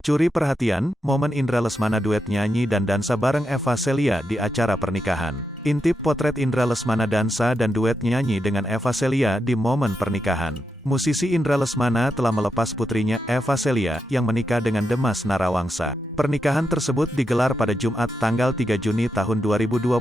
Curi perhatian, momen Indra Lesmana duet nyanyi dan dansa bareng Eva Celia di acara pernikahan. Intip potret Indra Lesmana dansa dan duet nyanyi dengan Eva Celia di momen pernikahan. Musisi Indra Lesmana telah melepas putrinya, Eva Celia, yang menikah dengan Demas Narawangsa. Pernikahan tersebut digelar pada Jumat tanggal 3 Juni tahun 2022,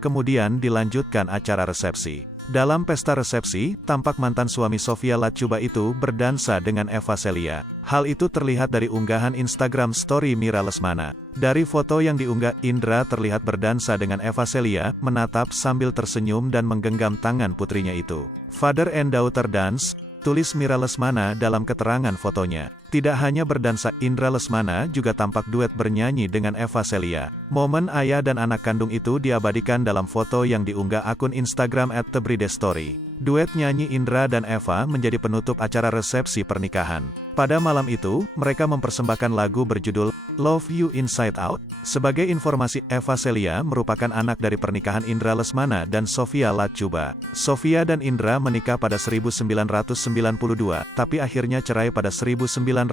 kemudian dilanjutkan acara resepsi. Dalam pesta resepsi, tampak mantan suami Sofia Latjuba itu berdansa dengan Eva Celia. Hal itu terlihat dari unggahan Instagram story Mira Lesmana. Dari foto yang diunggah, Indra terlihat berdansa dengan Eva Celia, menatap sambil tersenyum dan menggenggam tangan putrinya itu. Father and daughter dance, tulis Mira Lesmana dalam keterangan fotonya. Tidak hanya berdansa, Indra Lesmana juga tampak duet bernyanyi dengan Eva Celia. Momen ayah dan anak kandung itu diabadikan dalam foto yang diunggah akun Instagram @thebridestory. Duet nyanyi Indra dan Eva menjadi penutup acara resepsi pernikahan. Pada malam itu, mereka mempersembahkan lagu berjudul Love You Inside Out. Sebagai informasi, Eva Celia merupakan anak dari pernikahan Indra Lesmana dan Sofia Latjuba. Sofia dan Indra menikah pada 1992, tapi akhirnya cerai pada 1993.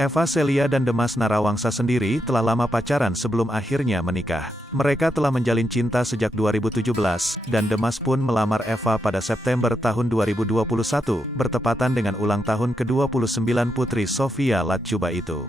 Eva Celia dan Demas Narawangsa sendiri telah lama pacaran sebelum akhirnya menikah. Mereka telah menjalin cinta sejak 2017, dan Demas pun melamar Eva pada September tahun 2021, bertepatan dengan ulang tahun ke-29 putri Sofia Latjuba itu.